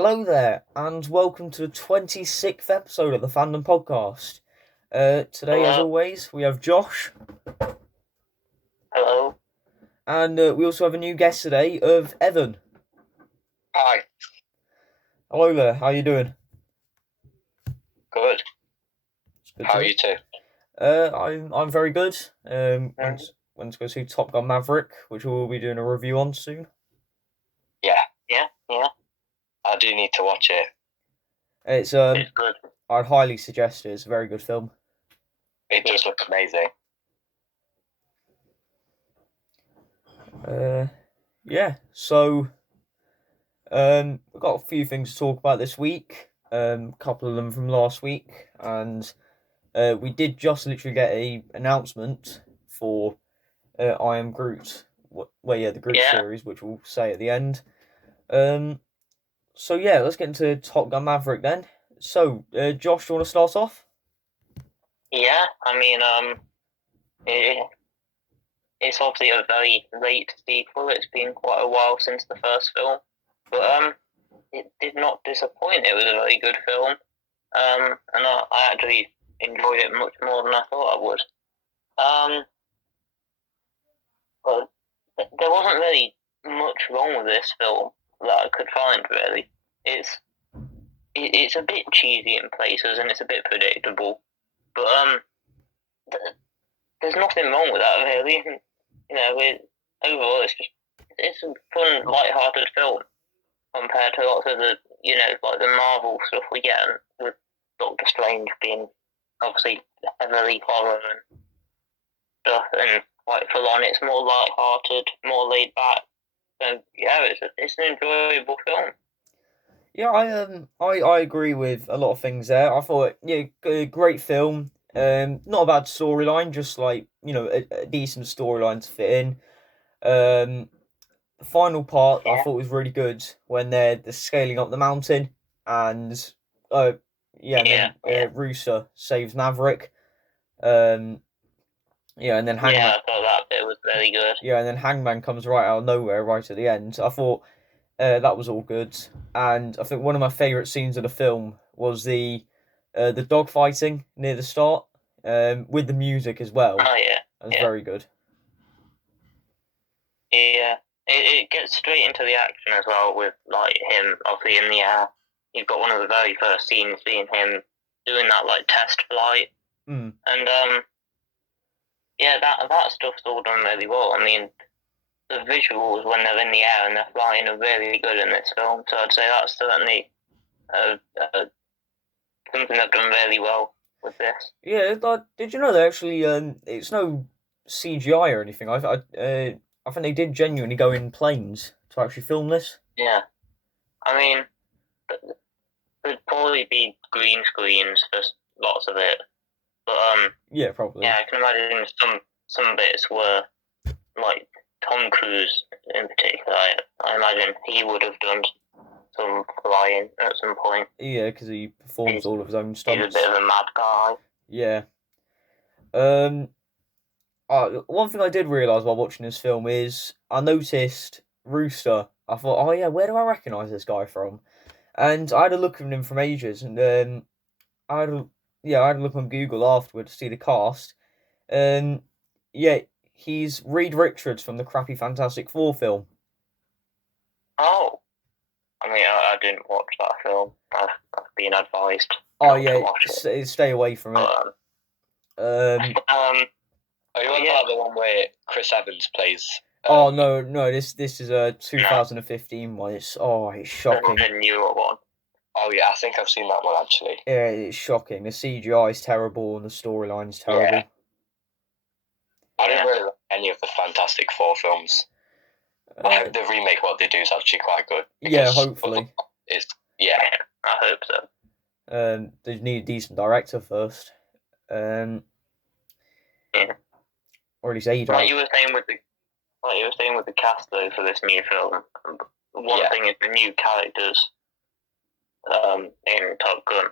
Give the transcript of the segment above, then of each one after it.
Hello there, and welcome to the 26th episode of the Fandom Podcast. Today, as Hello. always, we have Josh, Hello. and we also have a new guest today of Evan. Hi. Hello there, how you doing? Good. Good How to are hear. you too? I'm very good. Went to go see Top Gun Maverick, which we'll be doing a review on soon. Yeah. I do need to watch it. It's It's good. I'd highly suggest it. It's a very good film. It does look amazing. So we've got a few things to talk about this week. A couple of them from last week, and we did just literally get a announcement for I Am Groot. The Groot series, which we'll say at the end. So yeah, let's get into Top Gun Maverick then. So, Josh, do you want to start off? Yeah, I mean, it's obviously a very late sequel. It's been quite a while since the first film, but it did not disappoint. It was a very good film, and I actually enjoyed it much more than I thought I would. But there wasn't really much wrong with this film that I could find, really. It's a bit cheesy in places and it's a bit predictable, but there's nothing wrong with that, really. Overall it's a fun, light-hearted film compared to lots of the like the Marvel stuff we get, with Doctor Strange being obviously heavily horror and stuff and quite full on. It's more light-hearted, more laid back. So yeah, it's an enjoyable film. Yeah, I agree with a lot of things there. I thought, great film. Not a bad storyline, just like a decent storyline to fit in. The final part I thought was really good when they're scaling up the mountain, and Russo saves Maverick. And then Hangman. Yeah, I thought that bit was very good. Yeah, and then Hangman comes right out of nowhere, right at the end. I thought that was all good, and I think one of my favourite scenes of the film was the dog fighting near the start, with the music as well. Oh yeah, that was very good. Yeah, it gets straight into the action as well with like him obviously in the air. You've got one of the very first scenes being him doing that like test flight, and that stuff's all done really well. I mean, the visuals when they're in the air and they're flying are really good in this film. So I'd say that's certainly something they've done really well with this. Yeah, did you know that actually it's no CGI or anything? I think they did genuinely go in planes to actually film this. Yeah, I mean, there'd probably be green screens for lots of it, but yeah, probably. Yeah, I can imagine some bits were like Tom Cruise in particular. I imagine he would have done some flying at some point. Yeah, because he performs all of his own stunts. He's a bit of a mad guy. Yeah. One thing I did realise while watching this film is I noticed Rooster. I thought, oh yeah, where do I recognise this guy from? And I had a look at him from ages, and I had a look on Google afterwards to see the cast. He's Reed Richards from the crappy Fantastic Four film. Oh, I mean, I didn't watch that film. I've been advised. To watch it. Stay away from it. Are you on about the one where Chris Evans plays? No, this is a 2015 one. It's shocking. The newer one. Oh yeah, I think I've seen that one actually. Yeah, it's shocking. The CGI is terrible and the storyline's terrible. Yeah. I didn't really like any of the Fantastic Four films. I hope the remake, what they do, is actually quite good. Yeah, hopefully. I hope so. They need a decent director first. Or at least a director. Like you were saying with the cast though for this new film. One thing is the new characters in Top Gun,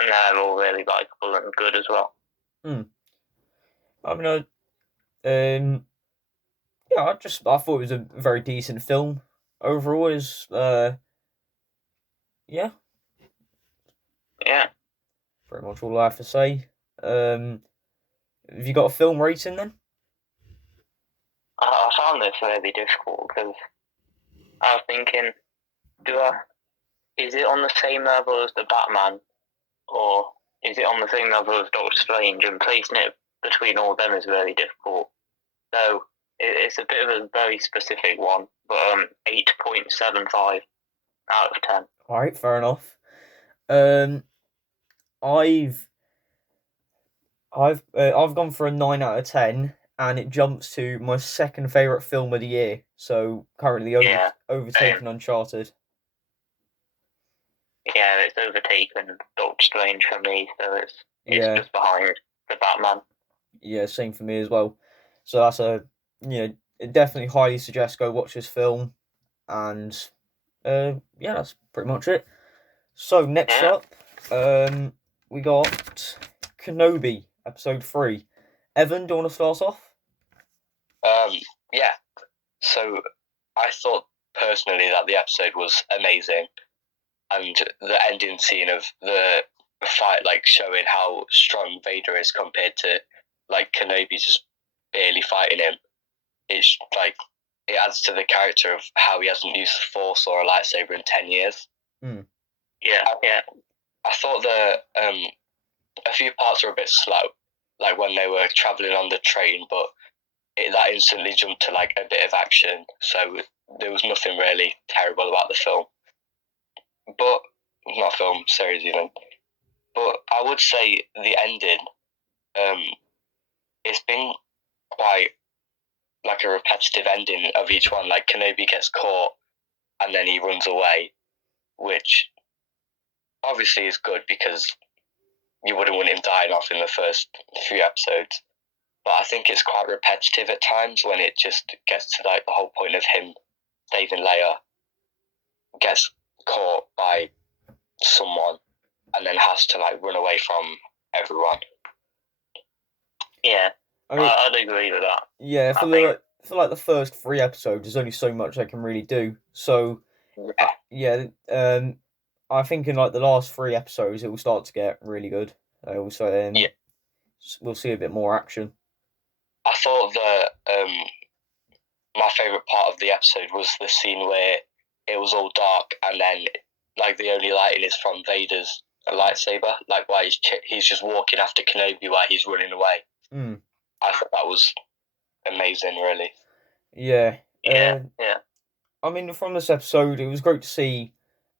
and they're all really likeable and good as well. I mean, I thought it was a very decent film overall. Yeah, Yeah. pretty much all I have to say. Have you got a film rating then? I found this really difficult because I was thinking, is it on the same level as the Batman, or is it on the same level as Doctor Strange? And placing it between all of them is really difficult. So it's a bit of a very specific one, but 8.75 out of 10. All right, fair enough. Um, I've I've gone for a 9 out of 10, and it jumps to my second favorite film of the year. So currently Yeah, overtaking Uncharted. yeah, it's overtaken Doctor Strange for me, so it's Yeah, just behind the Batman. yeah, same for me as well. So that's it definitely highly suggest go watch this film, and yeah, that's pretty much it. So next Yeah. up, we got Kenobi episode 3. Evan, do you want to start off? Yeah. So I thought personally that the episode was amazing, and the ending scene of the fight, like showing how strong Vader is compared to like Kenobi just barely fighting him. It's like it adds to the character of how he hasn't used the Force or a lightsaber in 10 years. Hmm. Yeah, yeah. I thought a few parts were a bit slow, like when they were traveling on the train, but that instantly jumped to like a bit of action. So there was nothing really terrible about the film, but not film series even. But I would say the ending, it's been quite like a repetitive ending of each one. Like Kenobi gets caught and then he runs away, which obviously is good because you wouldn't want him dying off in the first few episodes. But I think it's quite repetitive at times when it just gets to like the whole point of him saving Leia, gets caught by someone, and then has to like run away from everyone. Yeah, I mean, I'd agree with that. yeah, for the first 3 episodes, there's only so much they can really do. So I think in like the last 3 episodes, it will start to get really good. Also, we'll see a bit more action. I thought that my favourite part of the episode was the scene where it was all dark and then like the only lighting is from Vader's lightsaber, like while he's just walking after Kenobi while he's running away. Mm. I thought that was amazing, really. Yeah. Yeah. I mean, from this episode, it was great to see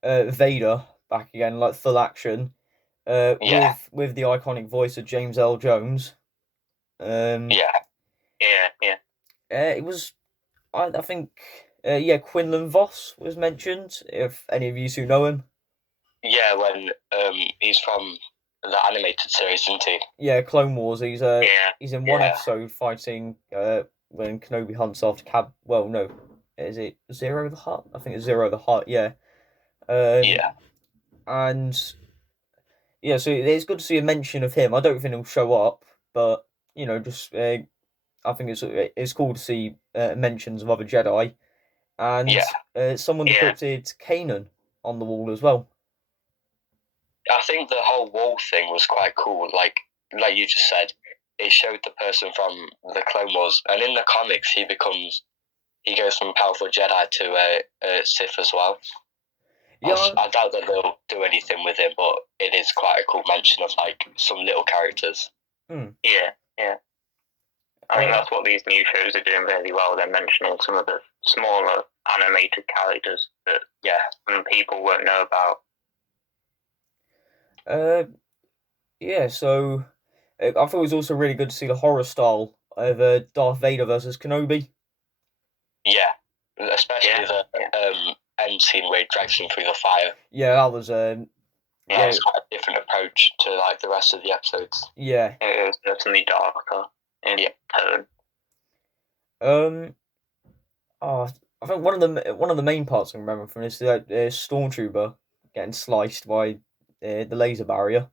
Vader back again, like full action, with the iconic voice of James L. Jones. Yeah. It was, I think, Quinlan Voss was mentioned. If any of you two know him. Yeah, when he's from the animated series, isn't he? Yeah, Clone Wars. He's in one episode fighting when Kenobi hunts after Cab. Well, no, is it Zero the Hutt? I think it's Zero the Hutt. Yeah. And yeah, so it's good to see a mention of him. I don't think he'll show up, but just I think it's cool to see mentions of other Jedi, and someone depicted Kanan on the wall as well. I think the whole wall thing was quite cool. Like you just said, it showed the person from the Clone Wars, and in the comics, he goes from powerful Jedi to a Sith as well. Yeah, I doubt that they'll do anything with him, but it is quite a cool mention of like some little characters. Yeah. I think that's what these new shows are doing really well. They're mentioning some of the smaller animated characters that some people won't know about. So I thought it was also really good to see the horror style of Darth Vader versus Kenobi. Yeah, especially the end scene where he drags him through the fire. Yeah, that was it's quite a different approach to like the rest of the episodes. Yeah, it was definitely darker in tone. I think one of the main parts I remember from this is the stormtrooper getting sliced by the laser barrier.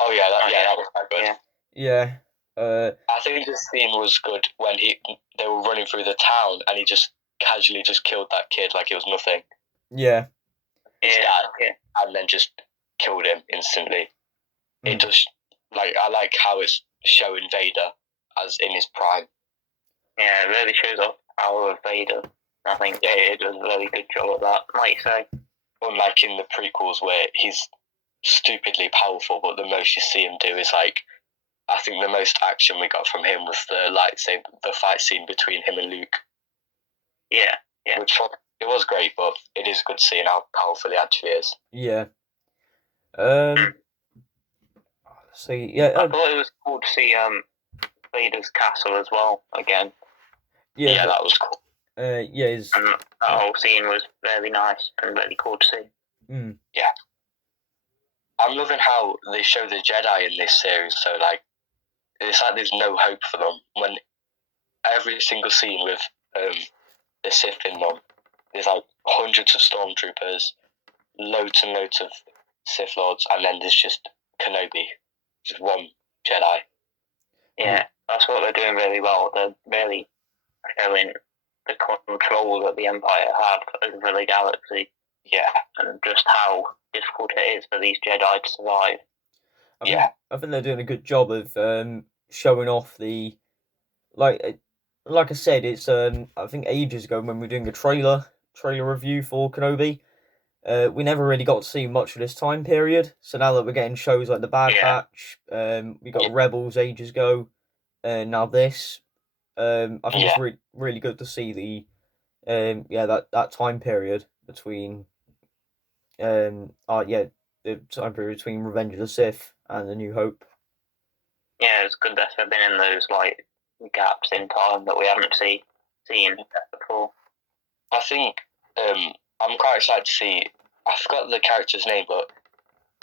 Oh yeah, that was quite good. Yeah. I think the scene was good when they were running through the town and he just casually just killed that kid like it was nothing. Yeah. his Yeah, dad, yeah. and then just killed him instantly. Mm. It does, like, I like how it's showing Vader as in his prime. Yeah, it really shows off the power of Vader. I think it does a really good job of that, like you say. Unlike in the prequels where he's stupidly powerful, but the most you see him do is like, I think the most action we got from him was the fight scene between him and Luke. Yeah. Which it was great, but it is good seeing how powerful he actually is. Yeah. See, I yeah, thought it was cool to see Vader's castle as well again. Yeah, that was cool. And that whole scene was very nice and really cool to see. Yeah. I'm loving how they show the Jedi in this series, so like it's like there's no hope for them. When every single scene with the Sith in them, there's like hundreds of stormtroopers, loads and loads of Sith Lords, and then there's just Kenobi, just one Jedi. Yeah, that's what they're doing really well. They're really showing the control that the Empire had over the galaxy. Yeah. And just how difficult it is for these Jedi to survive. I think they're doing a good job of showing off the like I said, it's I think ages ago when we were doing a trailer review for Kenobi, we never really got to see much of this time period. So now that we're getting shows like the Bad Batch, we got Rebels ages ago, now this, I think it's really good to see the that time period between the time period between Revenge of the Sith and The New Hope. Yeah, it's good that they've been in those like gaps in time that we haven't seen before. I think I'm quite excited to see. I forgot the character's name, but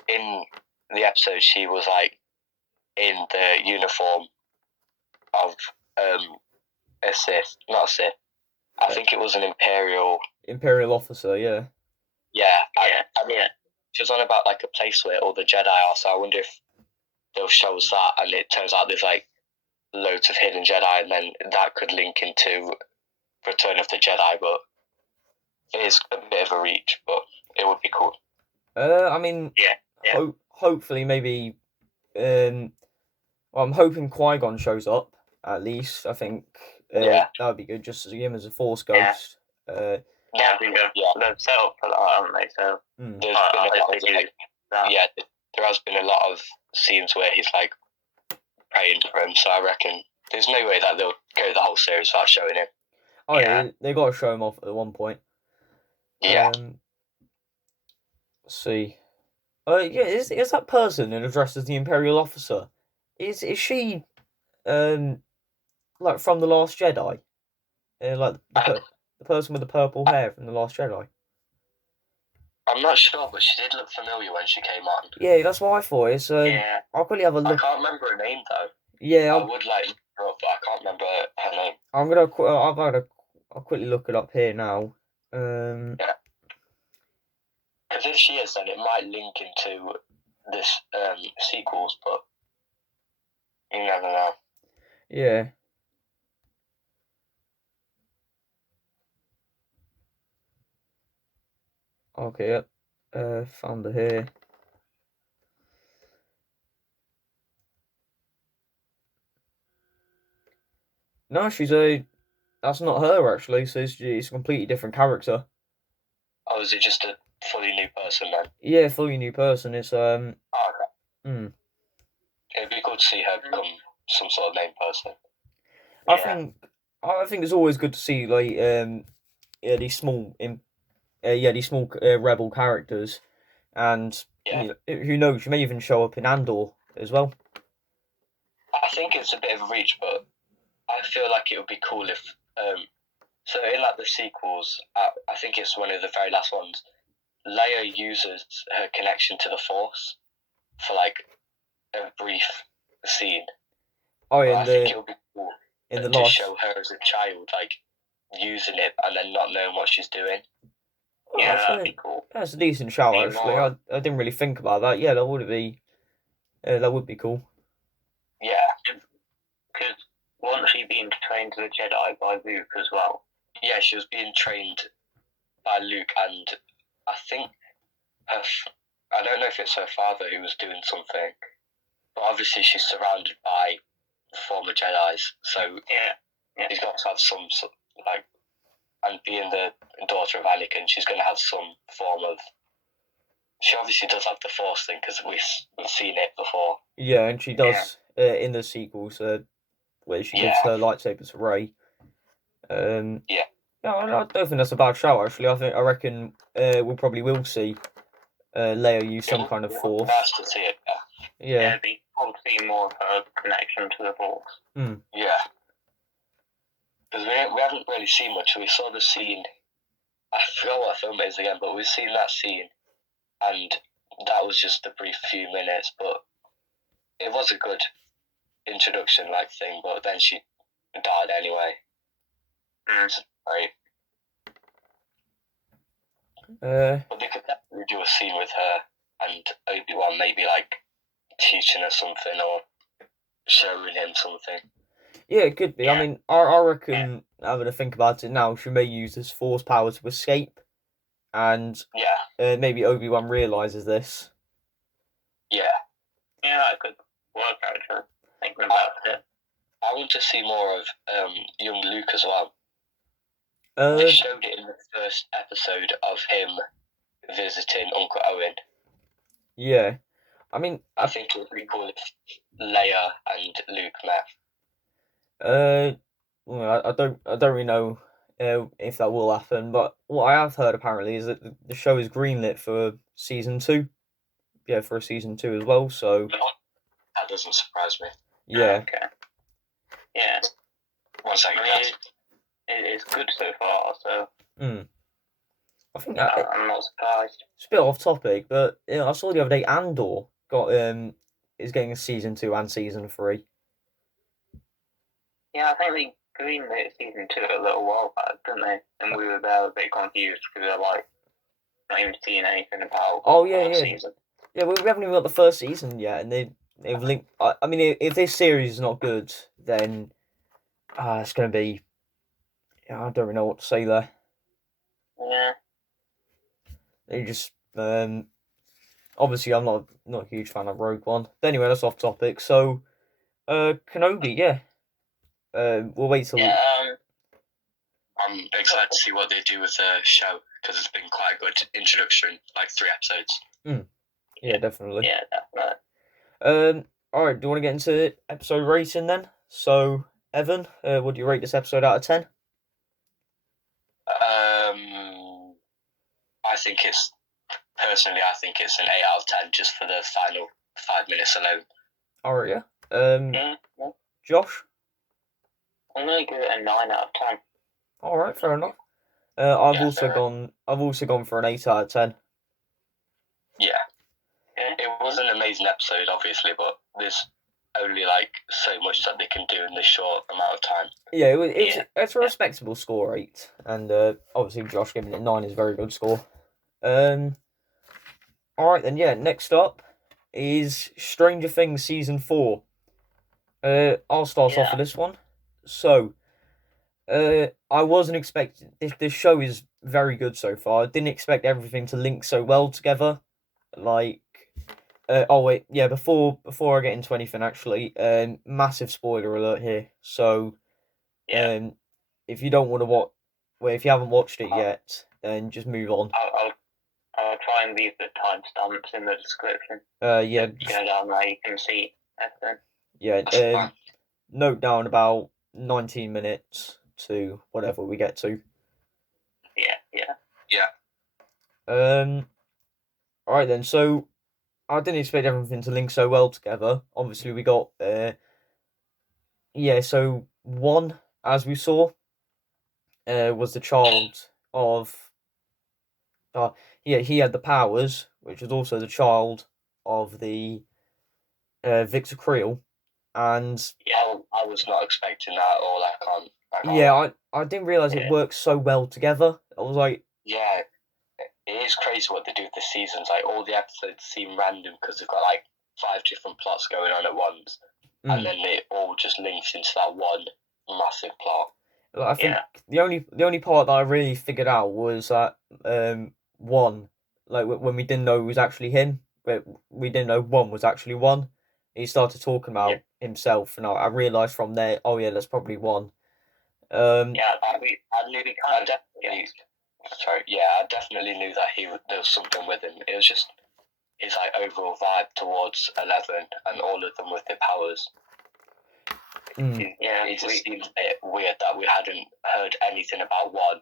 in the episode, she was like in the uniform of a Sith, not a Sith. I think it was an Imperial officer. Yeah. Yeah. She was on about like a place where all the Jedi are. So I wonder if they'll show us that, and it turns out there's like loads of hidden Jedi, and then that could link into Return of the Jedi. But it is a bit of a reach, but it would be cool. I mean, hopefully, maybe. I'm hoping Qui-Gon shows up at least. I think that would be good, just to see him as a Force ghost. I think they've set up for that, haven't they? So there has been a lot of scenes where he's like praying for him. So I reckon there's no way that they'll go the whole series without showing him. Oh yeah, they got to show him off at one point. Yeah. Let's see. Is that person addressed as the Imperial officer? Is she like from The Last Jedi? Like the person with the purple hair from The Last Jedi? I'm not sure, but she did look familiar when she came on. Yeah, that's what I thought. It's I'll quickly have a look. I can't remember her name though. Yeah, I would like look her up, but I can't remember her name. I'll quickly look it up here now. Because if she is, then it might link into this sequels, but you never know. Yeah. Okay, yep. Found her here. No, that's not her actually. So it's a completely different character. Oh, is it just a fully new person then? Yeah, fully new person. It's Oh, okay. It'd be good to see her become some sort of main person. I think it's always good to see like these small rebel characters, and who knows, she may even show up in Andor as well. I think it's a bit of a reach, but I feel like it would be cool if so in like the sequels, I think it's one of the very last ones, Leia uses her connection to the Force for like a brief scene. Oh yeah, I think it would be cool to show her as a child like using it and then not knowing what she's doing. Yeah, that'd be cool. That's a decent shout actually. I didn't really think about that. Yeah, that would be cool. Yeah, because wasn't she being trained to the Jedi by Luke as well? Yeah, she was being trained by Luke, and I think I don't know if it's her father who was doing something, but obviously she's surrounded by former Jedi's, so she's got to have some like, and being the daughter of Anakin, she's going to have some form of. She obviously does have the Force thing because we've seen it before. Yeah, and she does in the sequels where she gives her lightsaber to Rey. I don't think that's a bad shout. Actually, I reckon we probably will see Leia use some kind of Force. Nice to see it. Yeah, it'd be cool to see more of her connection to the Force. Yeah. Because we haven't really seen much. We saw the scene. I forgot what film it is again, but we've seen that scene, and that was just a brief few minutes, but it was a good introduction thing. But then she died anyway. Right. But they could definitely do a scene with her and Obi-Wan, maybe teaching her something or showing him something. Yeah, it could be. I mean, I reckon, having to think about it now, she may use this Force power to escape, and maybe Obi-Wan realises this. Yeah, that could work out. Thinking about it. I want to see more of young Luke as well. They showed it in the first episode of him visiting Uncle Owen. Yeah, I mean, I think it would be cool if Leia and Luke met. I don't really know if that will happen, but what I have heard apparently is that the show is greenlit for season 2. Yeah, for a season 2 as well. So that doesn't surprise me. Yeah. Okay. Yeah. One second. It's good so far. So. I think that I'm not surprised. It's a bit off topic, but I saw the other day Andor is getting a season 2 and season 3. Yeah, I think they greenlit season 2 a little while back, didn't they? And we were there a bit confused because they're not even seeing anything about. Season. Yeah, we haven't even got the first season yet, and they've linked. I mean, if this series is not good, then it's going to be. I don't really know what to say there. Yeah. They just obviously I'm not a huge fan of Rogue One. But anyway, that's off topic. So, Kenobi, we'll wait till. Yeah, I'm excited to see what they do with the show because it's been quite a good introduction, 3 episodes. Yeah, definitely. Yeah, definitely. All right. Do you want to get into episode rating then? So, Evan, what do you rate this episode out of 10? I think it's an 8 out of 10 just for the final 5 minutes alone. All right, yeah. Josh? I'm gonna give it a 9 out of 10. All right, fair enough. I've also gone for an 8 out of 10. Yeah. It was an amazing episode, obviously, but there's only so much that they can do in this short amount of time. Yeah, it's a respectable score, 8, and obviously Josh giving it 9 is a very good score. All right then, yeah. Next up is Stranger Things season 4. I'll start off with this one. So, I wasn't expecting this show is very good so far. I didn't expect everything to link so well together. Before I get into anything, actually, massive spoiler alert here. So, if you don't want to watch, if you haven't watched it yet, then just move on. I'll try and leave the timestamps in the description. Yeah. Go down there, you can see everything. Yeah. Note down about 19 minutes to whatever we get to. Yeah. Alright then, so I didn't expect everything to link so well together. Obviously we got so one, as we saw, was the child of he had the powers, which was also the child of the Victor Creel. And I was not expecting that at all. I can't. I didn't realise it works so well together. I was like, yeah, it is crazy what they do with the seasons. All the episodes seem random because they've got 5 different plots going on at once, and then they all just link into that one massive plot. I think the only part that I really figured out was that one, like when we didn't know it was actually him, but we didn't know one was actually one. He started talking about himself, and I realised from there, oh yeah, that's probably one. I definitely knew that there was something with him. It was just his like overall vibe towards 11 and all of them with their powers. It just seems a bit weird that we hadn't heard anything about one.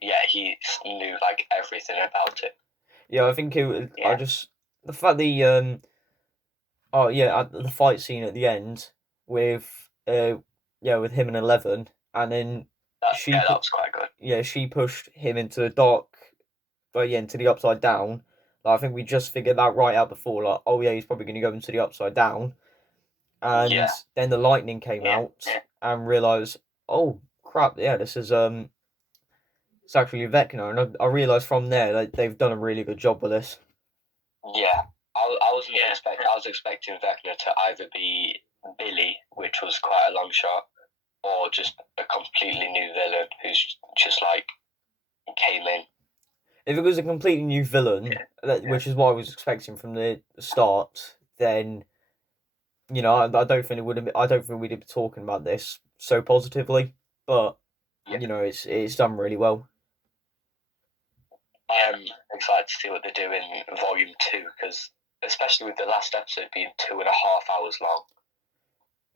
Yeah, he knew like everything about it. Yeah, I think I just the fact the the fight scene at the end with with him and 11, and then that was quite good. Yeah, she pushed him into the dark, into the upside down. Like, I think we just figured that right out before. Like, oh yeah, he's probably going to go into the upside down, and then the lightning came out, and realised, oh crap, this is it's actually Vecna, and I realised from there that they've done a really good job with this. Yeah, I was expecting Vecna to either be Billy, which was quite a long shot, or just a completely new villain who's just like came in. If it was a completely new villain, which is what I was expecting from the start, then I don't think I don't think we'd be talking about this so positively. But it's done really well. I'm excited to see what they do in Volume 2, because especially with the last episode being 2.5 hours long,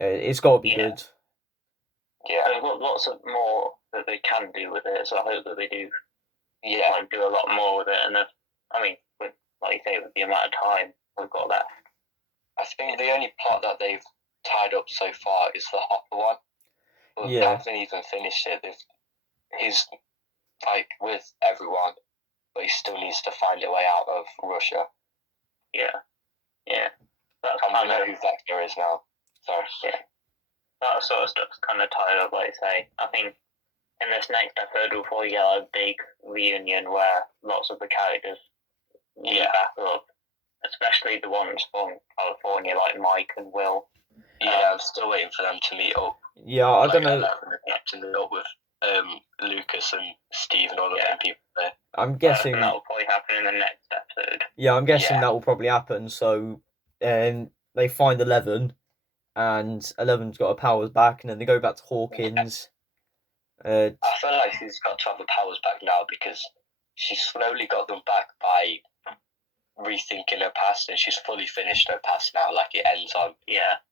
it's got to be good. Yeah, there's lots of more that they can do with it, so I hope that they do. Yeah, and do a lot more with it, and like you say, with the amount of time we've got left. I think the only plot that they've tied up so far is the Hopper one. But they haven't even finished it. He's like with everyone, but he still needs to find a way out of Russia. Yeah. I know who Vecna is now. Sorry. Yeah. That sort of stuff's kind of tied up, like I say. I think in this next episode we'll probably get a big reunion where lots of the characters meet back up, especially the ones from California, like Mike and Will. I'm still waiting for them to meet up. Yeah, I don't know. To meet up with Lucas and Steve and all the other people there. I'm guessing that will probably happen in the next episode. Yeah, I'm guessing that will probably happen. So, they find 11, and 11's got her powers back, and then they go back to Hawkins. I feel like she's got to have the powers back now because she slowly got them back by rethinking her past, and she's fully finished her past now. Like, it ends on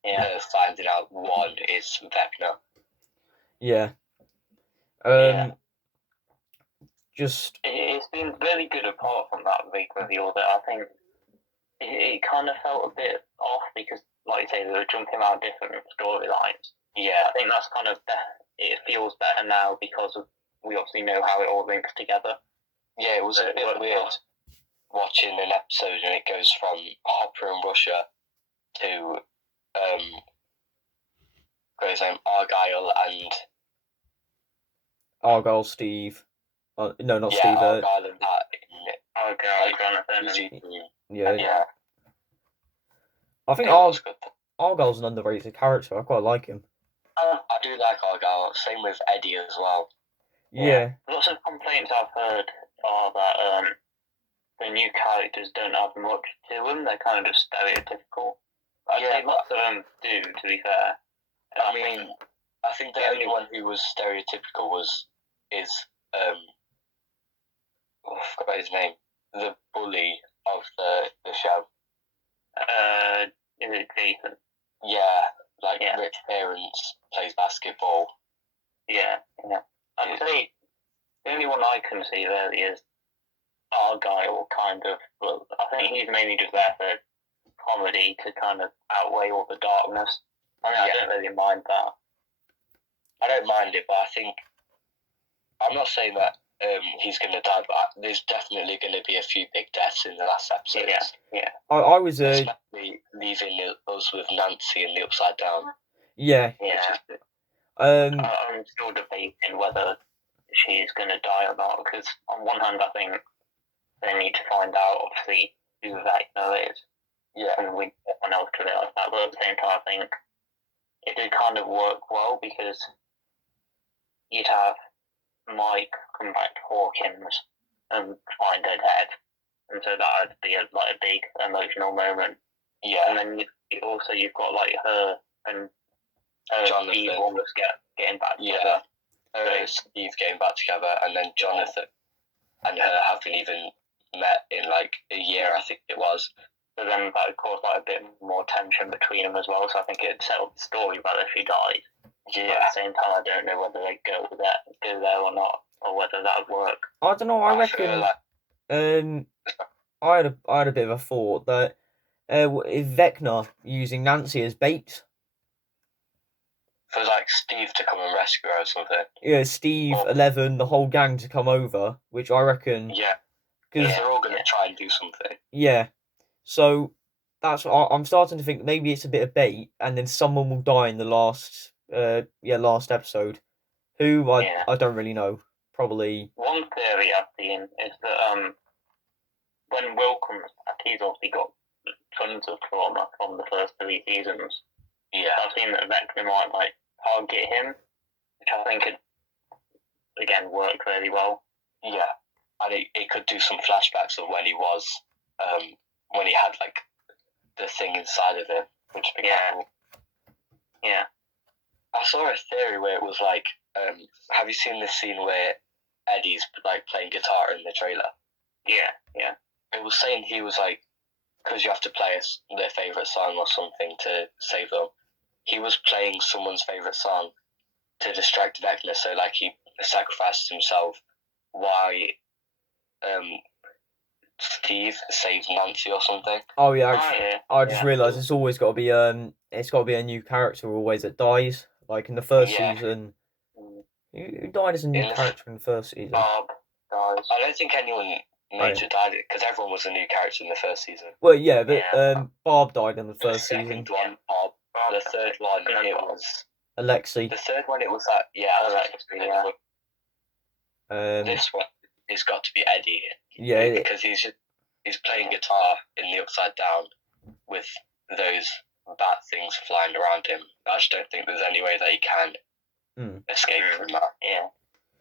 her finding out one is Vecna. It's been really good apart from that big reveal that I think it kind of felt a bit off because, like you say, they were jumping around different storylines. Yeah, I think that's kind of it feels better now because we obviously know how it all links together. Yeah, it was a bit weird watching an episode and it goes from Hopper in Russia to Argyle, Steve. No, not Steve. Argyle and that. Argyle, Jonathan. Yeah. I think Argyle's an underrated character. I quite like him. I do like Argyle. Same with Eddie as well. Yeah. Lots of complaints I've heard are that the new characters don't have much to them. They're kind of stereotypical. I'd say lots of them do, to be fair. I think the only one who was stereotypical is I forgot his name. The bully of the show. Is it Jason? Yeah, rich parents, plays basketball. Yeah. I'd say the only one I can see really is Argyle, kind of. Well, I think he's mainly just there for comedy to kind of outweigh all the darkness. I don't really mind that. I don't mind it, but I think I'm not saying that he's going to die, but there's definitely going to be a few big deaths in the last episode. Yeah. I was especially leaving us with Nancy in the Upside Down. Yeah. I'm still debating whether she is going to die or not, because on one hand I think they need to find out obviously who Vecna is. Yeah. And we get one else to realise that, but at the same time I think it did kind of work well because you'd have Mike come back to Hawkins and find her dead, and so that would be a big emotional moment. Yeah. And then you've got like her and Jonathan. Steve almost getting back Yeah. together. Steve getting back together, and then Jonathan and her haven't even met in like a year, I think it was. So then that would cause like a bit more tension between them as well. So I think it'd set up the story whether she died. Yeah. But at the same time, I don't know whether they go there or not, or whether that would work. I don't know. I reckon. I had a bit of a thought that if Vecna using Nancy as bait. For like Steve to come and rescue her or something. Yeah, Steve, 11, the whole gang to come over, which I reckon. Yeah. Because they're all going to try and do something. Yeah. So that's what I'm starting to think. Maybe it's a bit of bait, and then someone will die in the last episode. Who I don't really know. Probably. One theory I've seen is that when Will comes back, he's obviously got tons of trauma from the first 3 seasons. Yeah. I've seen that Vecna might target him, which I think could again work really well. Yeah. And it could do some flashbacks of when he was, when he had like the thing inside of him, which would be cool. Yeah. I saw a theory where it was like, have you seen this scene where Eddie's like playing guitar in the trailer? Yeah. It was saying he was like, because you have to play their favourite song or something to save them. He was playing someone's favourite song to distract Vecna, so like he sacrificed himself while Steve saved Nancy or something. Oh yeah, actually, I just realised it's always got to be a new character always that dies. Like in the first season, who died as a new character in the first season? Bob dies. I don't think anyone major died because everyone was a new character in the first season. Well, yeah, but Bob died in the first season. The second one, Bob. The third one, it was Alexei. The third one, it was that. Yeah, Alexei. This one, it's got to be Eddie. Yeah, because he's playing guitar in the Upside Down with those bat things flying around him. I just don't think there's any way that he can escape from that. Yeah,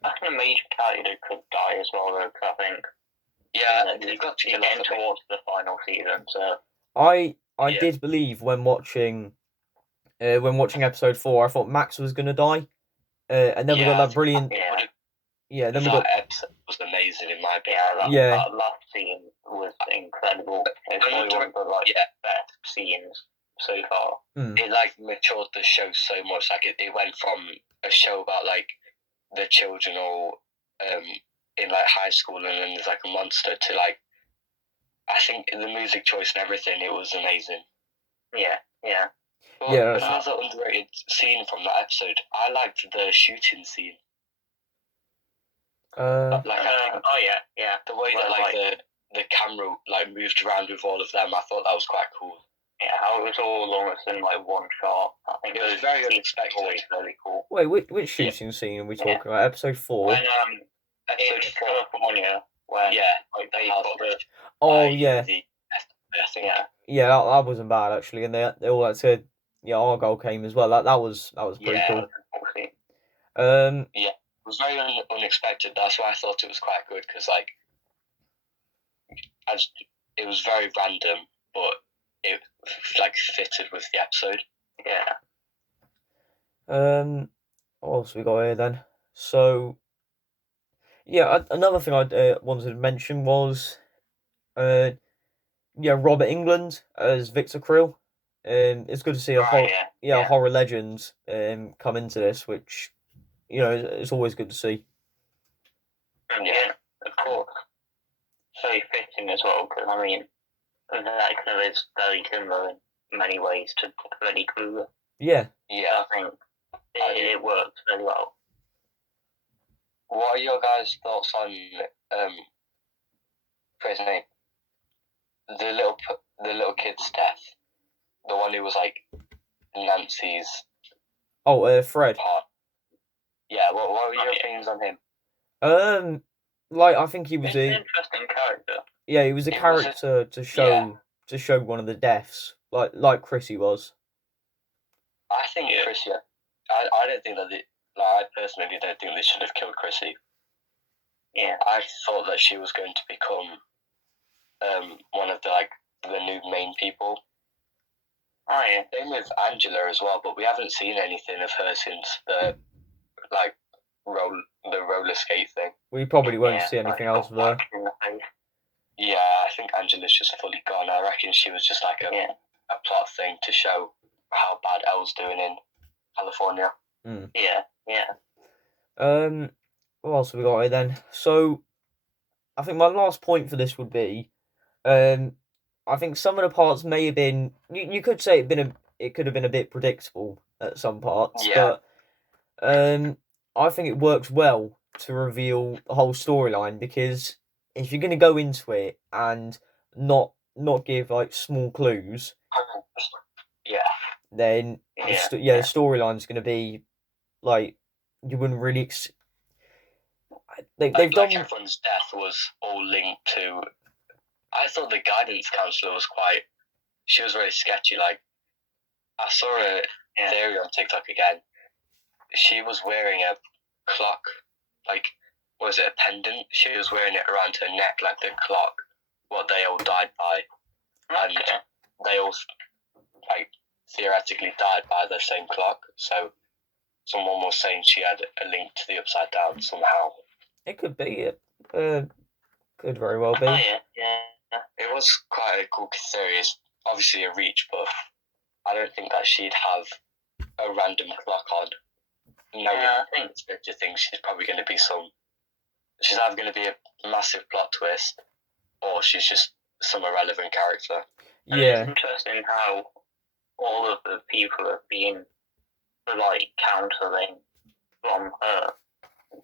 I think a major character could die as well, though. Cause I think. Yeah, they've got to get towards the final season. So I did believe when watching episode 4, I thought Max was gonna die, and then we got that brilliant. Yeah, then that episode was amazing in my opinion. That last scene was incredible. It's one of the best scenes so far. It like matured the show so much. Like it went from a show about like the children all in like high school, and then there's like a monster to like. I think the music choice and everything, it was amazing. Yeah. But another underrated scene from that episode, I liked the shooting scene. The way that like the camera like moved around with all of them, I thought that was quite cool. Yeah, how it was all almost in like one shot. I think it was very unexpected. Always really cool. Wait, which shooting scene are we talking about? Episode 4. When in California, when like they put that wasn't bad actually, and they all had said Argyle came as well. That was pretty cool. It was very unexpected. That's why I thought it was quite good because like it was very random, but it like fitted with the episode. What else we got here then? So another thing I wanted to mention was Robert Englund as Victor Krill. It's good to see a horror legend come into this, which it's always good to see. Yeah, of course. Very fitting as well, because I mean, that is very similar in many ways to Freddy Krueger. Yeah. I think it works very well. What are your guys' thoughts on his name? The little kid's death. The one who was like Nancy's. Fred. Part. Yeah. What were your opinions on him? I think he was an interesting character. Yeah, he was a character to show one of the deaths, like Chrissy was. I think Chrissy. I don't think that I personally don't think they should have killed Chrissy. Yeah. I thought that she was going to become one of the new main people. Oh yeah. Same with Angela as well, but we haven't seen anything of her since the roller skate thing. We probably won't see anything else of her. Yeah, I think Angela's just fully gone. I reckon she was just like a plot thing to show how bad Elle's doing in California. Yeah. What else have we got here then? So, I think my last point for this would be, I think some of the parts may have been. You could say it could have been a bit predictable at some parts, but I think it works well to reveal the whole storyline, because if you're going to go into it and not give like small clues, then the storyline's going to be like you wouldn't really. They've done. Everyone's death was all linked to. I thought the guidance counselor was she was very sketchy. Like, I saw a theory on TikTok again. She was wearing a clock, was it a pendant? She was wearing it around her neck, like the clock, what they all died by. And they all, theoretically died by the same clock. So someone was saying she had a link to the Upside Down somehow. It could be. Could very well be. Oh yeah. It was quite a cool theory. It's obviously a reach, but I don't think that she'd have a random clock on. No, I think Stranger Things she's probably going to be she's either going to be a massive plot twist, or she's just some irrelevant character. Yeah. And it's interesting how all of the people have been counselling from her.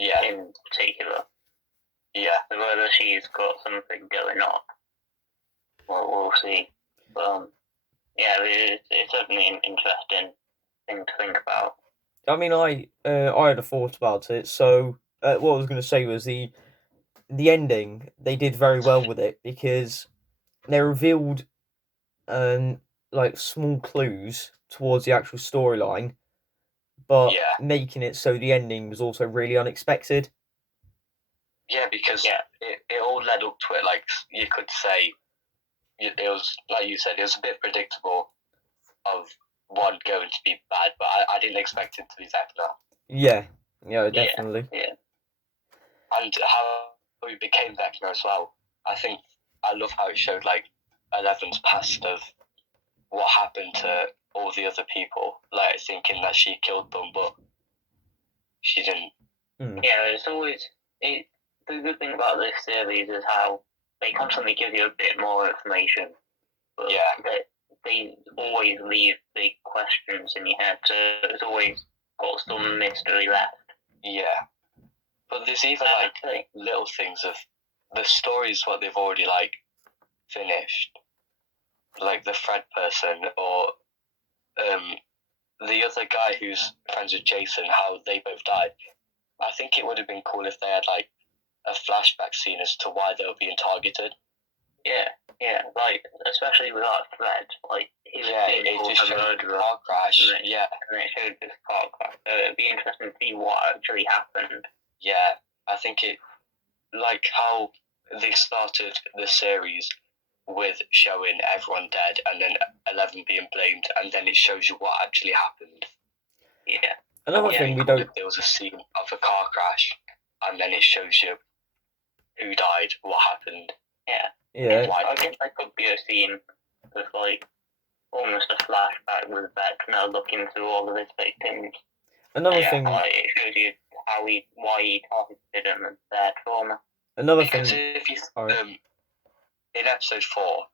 Yeah. In particular. Yeah. So whether she's got something going on, we'll see. But it's certainly an interesting thing to think about. I mean, I had a thought about it. So what I was going to say was the ending. They did very well with it, because they revealed small clues towards the actual storyline, but making it so the ending was also really unexpected. Yeah, because it all led up to it. Like, you could say, it was, like you said, it was a bit predictable of one going to be bad, but I didn't expect it to be Vecna. Yeah, definitely. Yeah. And how he became Vecna as well. I love how it showed, Eleven's past of what happened to all the other people, thinking that she killed them, but she didn't. Yeah, it's always... The good thing about this series is how they constantly give you a bit more information. But they always leave big questions in your head, so it's always got some mystery left. Yeah. But there's even, little things of the stories what they've already, finished. Like the Fred person, or the other guy who's friends with Jason, how they both died. I think it would have been cool if they had, a flashback scene as to why they were being targeted. Yeah, especially with our Fred, he was being it just showed a car crash. And it showed this car crash. So it'd be interesting to see what actually happened. Yeah, I think it, how they started the series with showing everyone dead and then 11 being blamed, and then it shows you what actually happened. Yeah. Another thing we don't... There was a scene of a car crash, and then it shows you who died, what happened. Yeah. I think there could be a scene with almost a flashback with Vecna looking through all of his victims. Another thing... it shows you why he targeted them and their trauma. Another because thing... if you in episode 4,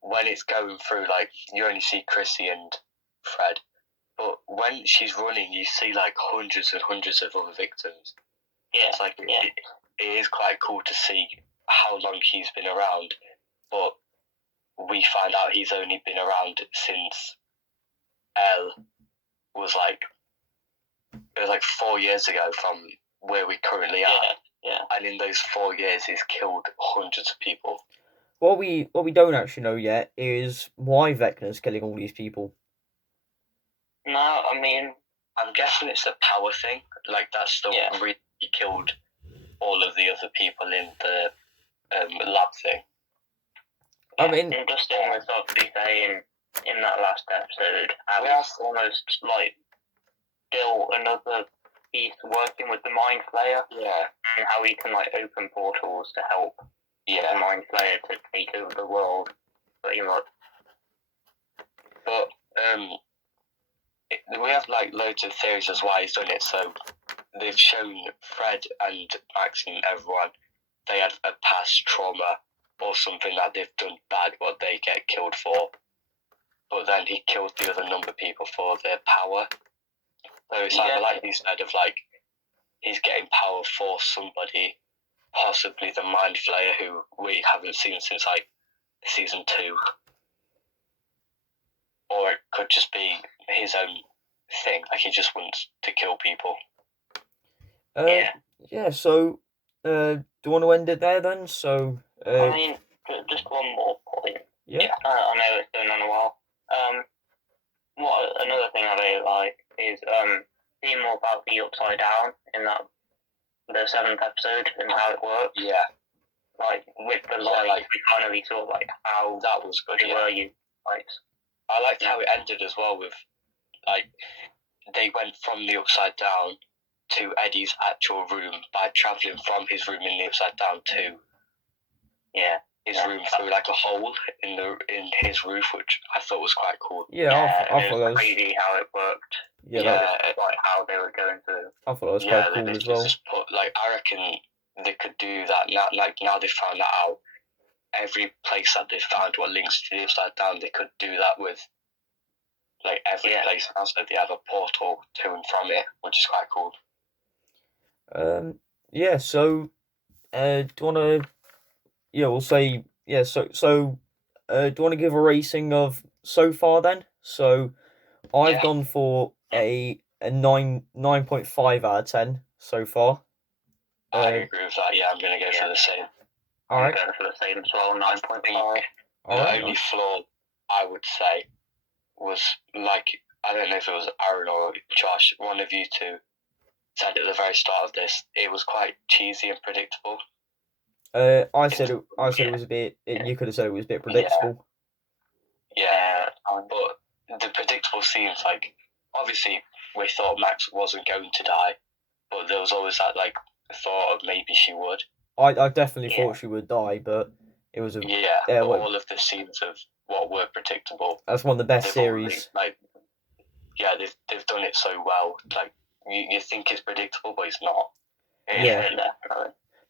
when it's going through, you only see Chrissy and Fred, but when she's running, you see hundreds and hundreds of other victims. Yeah, it's it is quite cool to see how long he's been around, but we find out he's only been around since Elle was it was 4 years ago from where we currently are. Yeah. And in those 4 years, he's killed hundreds of people. What we don't actually know yet is why Vecna's killing all these people. No, I mean, I'm guessing it's a power thing. That's the reason he killed all of the other people in the lab thing. I mean, and Dustin was obviously saying in that last episode how he's almost like still another piece working with the Mind Flayer. Yeah. And how he can like open portals to help the Mind Flayer to take over the world, pretty much. But we have like loads of theories as why he's done it. So they've shown Fred and Max and everyone they had a past trauma or something that they've done bad, what they get killed for. But then he killed the other number of people for their power. So it's either like you said of like he's getting power for somebody, possibly the Mind Flayer who we haven't seen since like season 2. Or it could just be his own thing, like he just wants to kill people. Yeah, so do you want to end it there then? So I mean, just one more point. Yeah. I know it's been on a while. Another thing I really like is seeing more about the Upside Down in the 7th episode and how it works. Yeah. Like with the lights, we finally saw like how that was good. were you lights. I liked how it ended as well with like they went from the Upside Down to Eddie's actual room by travelling from his room in the Upside Down to his room through like a hole in his roof, which I thought was quite cool. Yeah, I thought that was crazy how it worked. Like how they were going through. I thought that was quite cool as well. I reckon they could do that now. Like now they found that out. Every place that they found what links to the Upside Down, they could do that with. Like every place now, so they have a portal to and from it, which is quite cool. So do you want to? Yeah, we'll say So do you want to give a rating of so far then? So I've gone for a 9.5 out of 10 so far. I agree with that. Yeah, I'm gonna go for the same. All right. I'm going for the same as well, 9.5. The only flaw I would say was like I don't know if it was Aaron or Josh, one of you two said at the very start of this, it was quite cheesy and predictable. I said it was a bit. You could have said it was a bit predictable. Yeah, but the predictable scenes, like obviously we thought Max wasn't going to die, but there was always that like thought of maybe she would. I definitely thought she would die, but it was all of the scenes of what were predictable. That's one of the best series. They've done it so well. Like you think it's predictable, but it's not.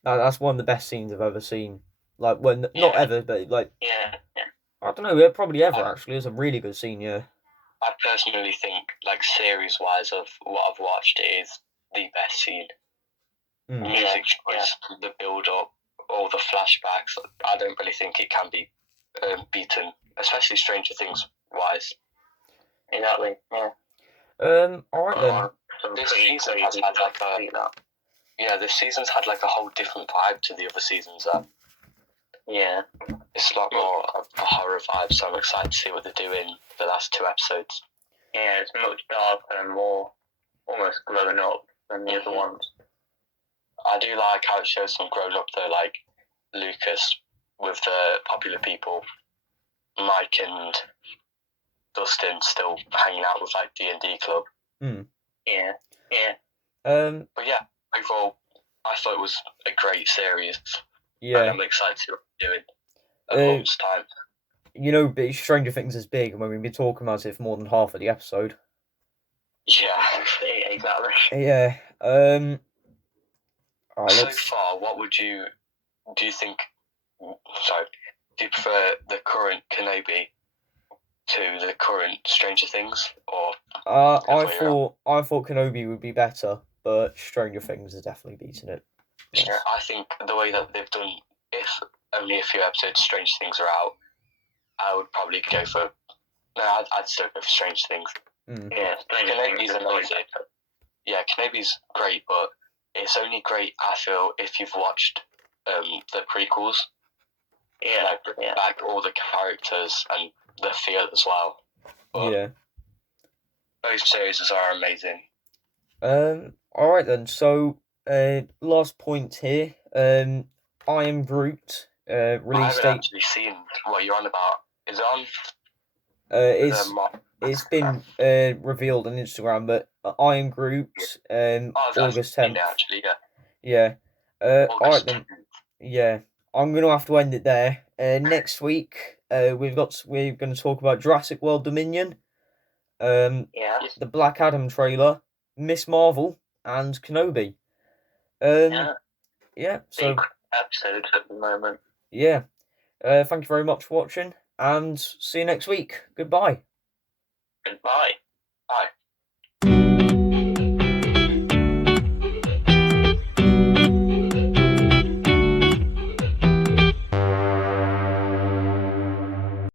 That's one of the best scenes I've ever seen. Like not ever, but like I don't know, probably ever actually. It's a really good scene. Yeah. I personally think, like series wise, of what I've watched, it is the best scene. Music choice, the build up, all the flashbacks. I don't really think it can be beaten, especially Stranger Things wise. Exactly. Yeah. All right then. This season has had this season's had like a whole different vibe to the other seasons. Yeah. It's a lot more of a horror vibe, so I'm excited to see what they do in the last 2 episodes. Yeah, it's much darker and more almost grown up than the other ones. I do like how it shows some grown up though, like Lucas with the popular people, Mike and Dustin still hanging out with like D&D club. Yeah. But yeah, overall, I thought it was a great series. Yeah. And I'm excited to see what they're doing at month's time. You know, but Stranger Things is big, and we've been talking about it for more than half of the episode. Yeah, exactly. Yeah. So far, what do you think? Sorry, do you prefer the current Kenobi to the current Stranger Things, or? I thought Kenobi would be better, but Stranger Things is definitely beating it. Yes. Yeah, I think the way that they've done, if only a few episodes of Stranger Things are out, I would probably go for. No, I'd still go for Stranger Things. Yeah, Kenobi's amazing. Yeah, Kenobi's great, but it's only great, I feel, if you've watched the prequels. Back all the characters and the feel as well. But those series are amazing. Alright then, so last point here. I Am Groot I release haven't date. actually seen what you're on about. Is it on? It's been revealed on Instagram, but Iron Groups August 10th. Actually, yeah. Yeah. All right August then. 10th. Yeah, I'm gonna have to end it there. Next week, we're going to talk about Jurassic World Dominion, Yeah. the Black Adam trailer, Miss Marvel, and Kenobi. Yeah. So Big episode at the moment. yeah. Thank you very much for watching, and see you next week. Goodbye. Goodbye.